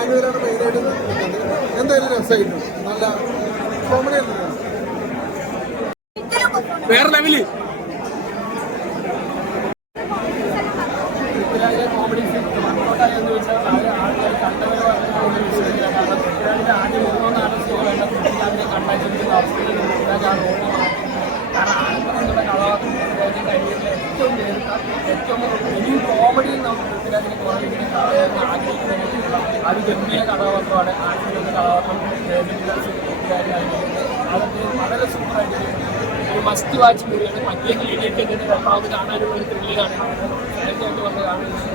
നാലുപേരാണ് മെയിനായിട്ട് നിൽക്കുന്നത് എന്തായാലും രസമായിട്ടുണ്ട് നല്ല കോമഡി വേറെ ലെവൽ കോമഡി എന്ന് വെച്ചാൽ ആൾക്കാർ കണ്ടവരെ ആദ്യം മൂന്നോ നാലോ സീനുകളുടെ പൃഥ്വിരാജിനെ കണ്ടാച്ചിരിക്കുന്ന അവസ്ഥയിൽ ഏറ്റവും ഏറ്റവും ഇനിയും കോമഡിയിൽ നമുക്ക് പൃഥ്വിരാജിനെ രീതിയിലുള്ള അതിഗംഭീര കഥാപാത്രമാണ്. ആക്ഷൻ എന്ന കഥാപാത്രം അതൊക്കെ വളരെ സൂപ്പറായിട്ട് ഒരു മസ്റ്റ് വാച്ച് മൂവിയാണ് മറ്റേ ലേഡിയൊക്കെ ഇതിന്റെ കർത്താവ് കാണാനുള്ള ഒരു ത്രില്ലാണ് നേരത്തെ വന്ന് കാണുന്നത്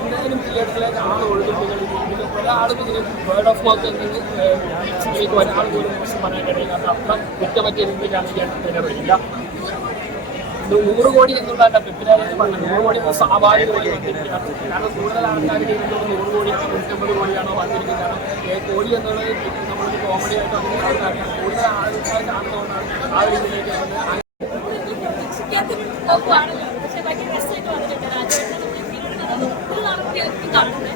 എന്തായാലും തിയേറ്ററിലേക്ക് ആൾ ഒഴുകുന്നത് ഇതിൽ ഒരാളും ഇതിന് വേർഡ് ഓഫ് മൗത്ത് എന്നത് ഒരാൾ പോലും പറയാൻ കഴിയില്ല. കാരണം അത്ര കുറ്റമറ്റ രീതിയിലാണ് തന്നെ വരില്ല നൂറ് കോടി എന്നുള്ളതല്ല പൃഥ്വിരാജ് പറഞ്ഞത് നൂറ് കോടി സ്വാഭാവികമായി വന്നിരിക്കുകയാണ്. കാരണം കൂടുതൽ ആൾക്കാർ ചെയ്യുന്നത് നൂറ് കോടിയാണോ നൂറ്റമ്പത് കോടിയാണോ വന്നിരിക്കുന്നത്? ഏ കോടി എന്നുള്ളത് നമ്മളൊരു കോമഡി ആയിട്ട് അങ്ങനെ കണക്കാക്കിയാണ് കൂടുതൽ ആൾക്കാർ കാണുന്നതുകൊണ്ടാണ് ആ ഒരു ഇതിലേക്ക് വന്നത്. പക്ഷെ ഭയങ്കര രസമായിട്ട് വന്നിട്ടുണ്ട് രാജേട്ടനെ നമ്മൾ ഒരു നടത്തി കാണുന്നത്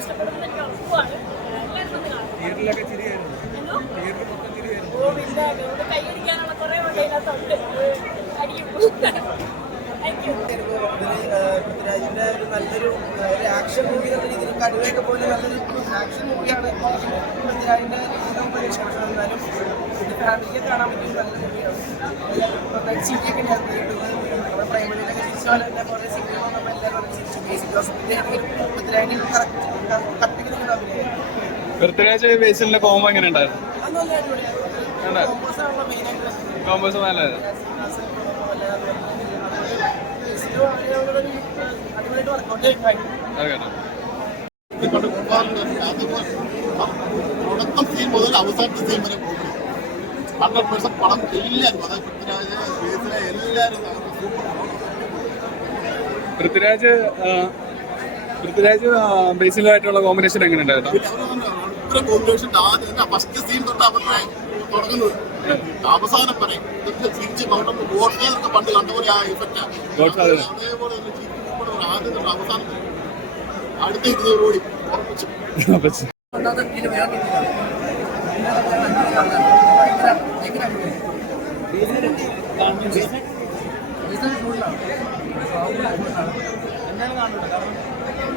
ഇഷ്ടപ്പെടുന്നത് എനിക്ക് ഉറപ്പാണ്. എല്ലാവരും വന്ന് കാണും. പൃഥ്വിരാജിന്റെ ഒരു നല്ലൊരു ആക്ഷൻ മൂവി എന്ന രീതിയിൽ കടുവയൊക്കെ പോലെ നല്ലൊരു ആക്ഷൻ മൂവിയാണ് പൃഥ്വിരാജിന്റെ ഇത് ഫാമിലിക്ക് കാണാൻ പറ്റിയ നല്ല മൂവിയാണ് സിറ്റിയൊക്കെ ഞാൻ നമ്മുടെ പ്രൈമറിയിലൊക്കെ തിരിച്ചു കുറേ നമ്മൾ ചിരിച്ചു. ബേസിക് ജോസഫിന്റെ പൃഥ്വിരാജിന്റെ കറക്റ്റ് കറക്റ്റ് പൃഥ്വിരാജ് ബേസിലെ കോമ്പോ എങ്ങനെ ഉണ്ടായിരുന്നു? കോമ്പോസ് നല്ലത് തുടക്കം സീൻ മുതൽ അവസാനത്തെ സീൻ വരെ പോകും. ഹൺഡ്രഡ് പെർസെന്റ് പടം എല്ലാവരും അതായത് പൃഥ്വിരാജ് ബേസിലെ എല്ലാവരും സൂപ്പർ പൃഥ്വിരാജ് ബേസിലായിട്ടുള്ള പൃഥ്വിരാജ് ആ, കോമ്പിനേഷൻ എങ്ങനെ ഉണ്ടായിരുന്നു ഇത്ര കോമ്പിനേഷൻ ആദ്യം ഫസ്റ്റ് സീൻ തൊട്ട് അവരുടെ തുടങ്ങുന്നത് അവസാനം വരെ ഇതൊക്കെ ഗോഡ്ഫാദറൊക്കെ പണ്ട് കണ്ടപോലെ ആ ഇഫക്റ്റ്. അതേപോലെ തന്നെ ആദ്യം തൊട്ട് അവസാനം അടുത്ത ഇരുന്നൂറ് കോടി ഉറപ്പിച്ചു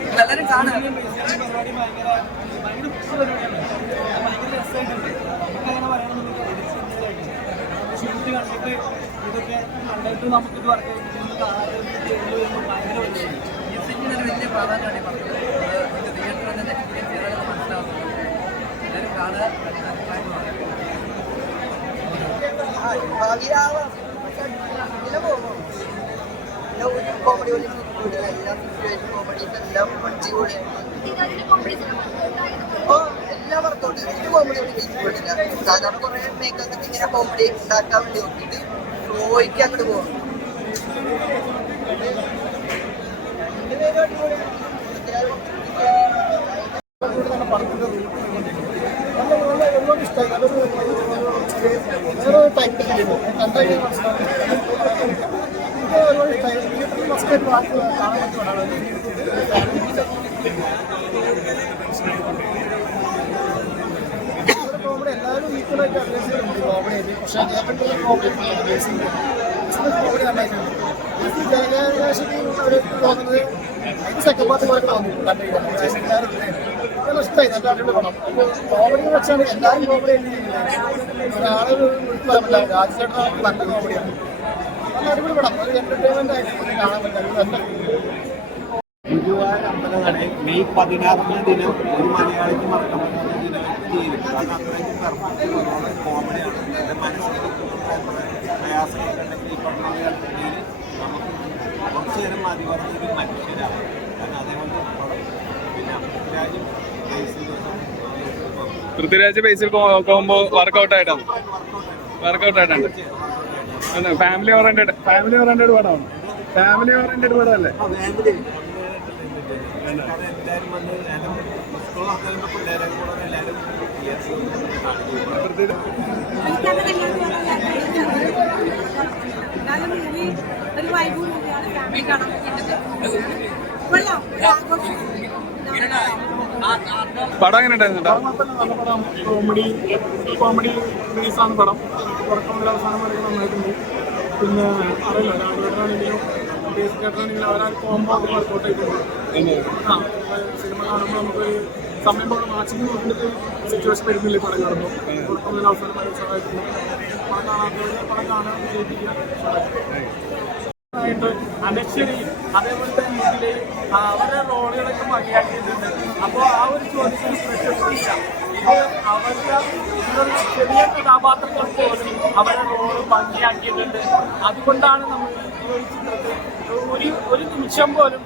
എല്ലാവരും കാണുക നമുക്കിത് വർക്ക് വലിയ പ്രാധാന്യമാണ് ഈ പറഞ്ഞത് ഇത് തിയേറ്ററിൽ തന്നെ എക്സ്പീരിയൻസ് ചെയ്താലും മനസ്സിലാവുന്നത് എല്ലാവരും കാണുക കോമഡി എല്ലാം കോമഡി എല്ലാം അടിപൊളിയാണ് എല്ലാ വർക്കൗട്ട് ഒരു കോമഡി ഇഷ്ടപ്പെട്ടില്ല സാധാരണ കുറെ മേക്കൊക്കെ ഇങ്ങനെ കോമഡി ഉണ്ടാക്കാൻ വേണ്ടി നോക്കിയിട്ട് ഫ്ലോയ്ക്ക് അങ്ങോട്ട് പോകും. കോമഡി എല്ലാവരും ഈക്വലായിട്ട് അഭിനയിച്ചിട്ടുണ്ട് കോമഡി പക്ഷെ അതേപറ്റുള്ള കോമഡി കോമഡി നന്നായിട്ടുണ്ട് ജനകാശിക്ക് അവർ തോന്നുന്നത് അതിന് സെക്കൻഡ് പാർട്ട് പോലെ തോന്നി നല്ല ഇഷ്ടമായി നല്ല അടിപൊളി പടം കോമഡി വെച്ചാണ് എല്ലാവരും കോമഡി നല്ല കോമഡിയാണ് അടിപൊളി പടം ഒരു എന്റർടൈൻമെന്റ് ആയിട്ട് കാണാൻ പറ്റും നല്ല ഗുരുവായൂർ അമ്പലനട മെയ് പതിനാറിന് ദിനം ഒരു മലയാളിക്ക് മറക്കാൻ പറ്റാത്ത ദിനമായിട്ട് കാരണം അത്രയ്ക്കും വന്നോളെ കോമഡിയാണ് എന്റെ മനസ്സിൽ പ്രയാസങ്ങളൊക്കെ ഉണ്ടെങ്കിൽ ഈ നമുക്ക് കുറച്ച് നേരം മതി. മനുഷ്യരാണ് കാരണം പിന്നെ പൃഥ്വിരാജ് പൃഥ്വിരാജ് ബേസിൽ കോമ്പോ വർക്കൗട്ട് ആയിട്ടാണ്. വർക്കൗട്ട് ആയിട്ടുണ്ട് ഫാമിലി ഓറിയന്റഡ് ഫാമിലി ഓറിയന്റഡ് പടമാണ്. ഫാമിലി ഓറിയന്റഡ് പടമല്ലേ? എല്ലാവരും ഒരു ഫാമിലി കാണാൻ പടം എങ്ങനെ ഉണ്ടായിരുന്നു കോമഡി കോമഡി ബേസാണ് പടം. തുടക്കം അവസാനം വരെ നന്നായിട്ടുണ്ട്. പിന്നെ അറിയില്ല രാഘവേട്ടനാണെങ്കിലും ബേസ് കേട്ടാണെങ്കിലും അവരാ കോമ്പോ വർക്കൗട്ട് ചെയ്തിട്ടുണ്ട് ആ സിനിമ കാണുമ്പോൾ നമുക്ക് സമയം പോലെ മാച്ചിങ് നോക്കിയിട്ട് സിറ്റുവേഷൻ വരുന്നില്ല പടം കാണുമ്പോൾ അവസാനം വരെ സഹായിക്കുന്നു. പടം കാണാത്തവരെ പടം കാണാൻ ആയിട്ട് അനശ്വരി അതേപോലെ തന്നെ അവരുടെ റോളുകളൊക്കെ മതിയാക്കിയിട്ടുണ്ട് അപ്പോൾ ആ ഒരു ചോദ്യത്തിന് പ്രശ്നമില്ല ഇത് അവരുടെ ചെറിയ കഥാപാത്രങ്ങൾ പോലും അവരുടെ റോൾ ഭംഗിയാക്കിയിട്ടുണ്ട്. അതുകൊണ്ടാണ് നമ്മൾ ഒരു ഒരു നിമിഷം പോലും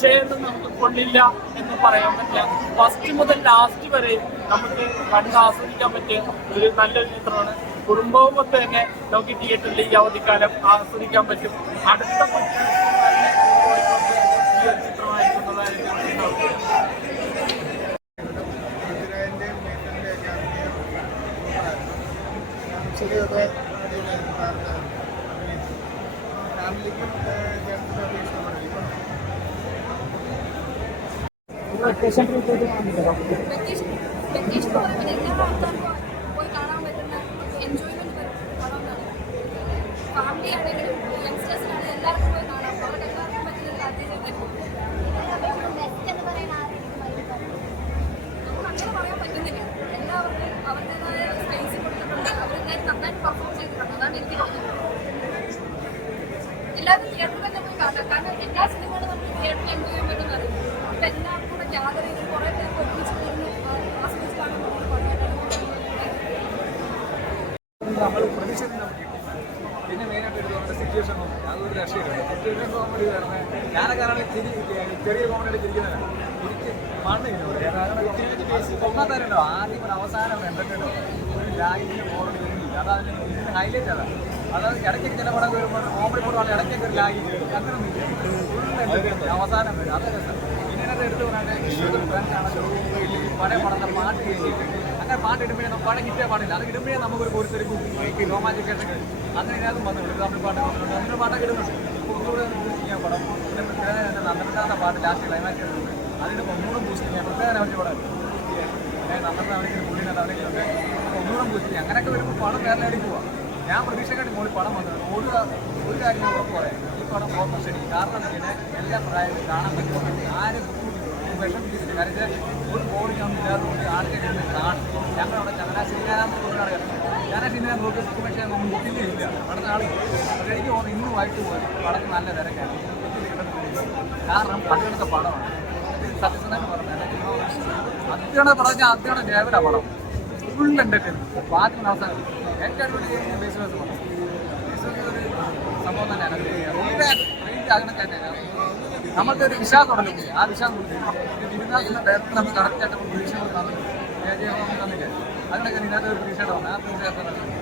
ചേർന്ന് നമുക്ക് കൊള്ളില്ല എന്ന് പറയാൻ പറ്റില്ല. ഫസ്റ്റ് മുതൽ ലാസ്റ്റ് വരെ നമുക്ക് കണ്ട് ആസ്വദിക്കാൻ പറ്റിയ ഒരു നല്ലൊരു ചിത്രമാണ്. കുടുംബവും മൊത്തം തന്നെ നമുക്ക് തിയേറ്ററിൽ ഈ അവധിക്കാലം ആസ്വദിക്കാൻ പറ്റും. അടുത്ത പത്ത് ശരിയൊക്കെ ഫാമിലിക്കും വെക്കേഷൻ വെക്കേഷൻ നന്നായിട്ട് പെർഫോം ചെയ്തിട്ടുണ്ട് അതാണ് എനിക്ക് തോന്നുന്നത് എല്ലാവരും കാരണം നമ്മൾ ഞാനൊക്കെ ചെറിയ കോമഡി ചിരിക്കുന്നതാണ് എനിക്ക് മണ്ണില്ല ഒന്നാം തരം ഉണ്ടോ ആദ്യം അവസാനം എന്തൊക്കെയുണ്ടോ ഒരു ലാഗിന് കോമഡി അതാണ് ഇതിന് ഹൈലൈറ്റ് അതായത് ഇടയ്ക്കൊക്കെ ചില വരുമ്പോൾ കോമഡി പടമാണ് ഇടയ്ക്കൊക്കെ ഒരു ലാഗി അങ്ങനെയൊന്നുമില്ല അവസാനം വരും. അത് രസം പിന്നെ ഇതിനകത്ത് എടുത്ത് ഇഷ്ടത്തിൽ ഫ്രണ്ട്സാണല്ലോ പഴയ പടത്തെ പാട്ട് കേട്ടിട്ട് അങ്ങനെ പാട്ട് ഇടുമ്പോഴേ നമ്മൾ ഹിറ്റേ പാടില്ല. അത് ഇടുമ്പോഴേ നമുക്കൊരു കോരിത്തെരിക്കും രോമാഞ്ചൊക്കെ അങ്ങനെ ഇതിനകത്ത് വന്നിട്ടുണ്ട് തമിഴ് പാട്ട് വന്നിട്ടുണ്ട് പാട്ടൊക്കെ ഇടുന്നുണ്ട്. ഒന്നുകൂടെ ബൂസ്റ്റ് ചെയ്യാൻ പാട്ട് ലാസ്റ്റ് ക്ലൈമാക്സ് അതിന് ഒന്നുകൂടെ ബൂസ്റ്റ് ചെയ്യാൻ പ്രത്യേകത പറ്റിയ പടം. അങ്ങനെയൊക്കെ വരുമ്പോൾ പണം വേറെ ലെവലിൽ പോവാം. ഞാൻ പ്രതീക്ഷക്കാട്ടി മോളി പണം വന്നത്. ഒരു ഒരു കാര്യം ഞാൻ ഉറപ്പ് ഈ പണം ഓർമ്മ ശരി. കാരണം എന്തെങ്കിലും എല്ലാ പ്രായത്തിലും കാണാൻ പറ്റും. ആരും വിഷമിച്ചിട്ടില്ല കാരണം ഇത് ഒരു ബോർഡിംഗ് ഞാൻ ഇല്ലാത്തതുകൊണ്ട് ആർക്കെ ഇരുന്ന് കാണും. ഞങ്ങളവിടെ ഞാനാന്ന് കൊണ്ടാണ് കിടക്കുന്നത് ചങ്ങനാശ്ശേരി ഞാൻ നോക്കി പക്ഷേ നമ്മൾ ബുക്കിംഗ് ഇല്ല. ആളില്ല പക്ഷേ എനിക്ക് തോന്നുന്നു ഇന്നും വായിട്ട് പോയി പടം നല്ല തിരക്കാണ് കാരണം പണ്ടെടുത്ത പടമാണ്. സത്യസന്ധമായിട്ട് പറഞ്ഞാൽ അത്യാണ് പറഞ്ഞ അത്യാണ് ദേവര പടം. ഫുൾ എന്റർടൈൻമെന്റ് ബാക്കി അവസാനം ഏറ്റവും അടിപൊളി ചെയ്യുന്ന ബേസ്വേഴ്സ് പടം. ഒരു സംഭവം തന്നെയാണ്. അങ്ങനൊക്കെ തന്നെയാണ് നമുക്കൊരു വിശ്വാസം ഉണ്ടല്ലോ. ആ വിശ്വാസം തിരുനാളിന്റെ ഡയറക്ടർ നമുക്ക് കറക്റ്റായിട്ട് പ്രതീക്ഷ തന്നില്ല അതിനൊക്കെ ഇതിനകത്ത് ഒരു പ്രതീക്ഷയുടെ വന്നു. ആ പ്രതീക്ഷ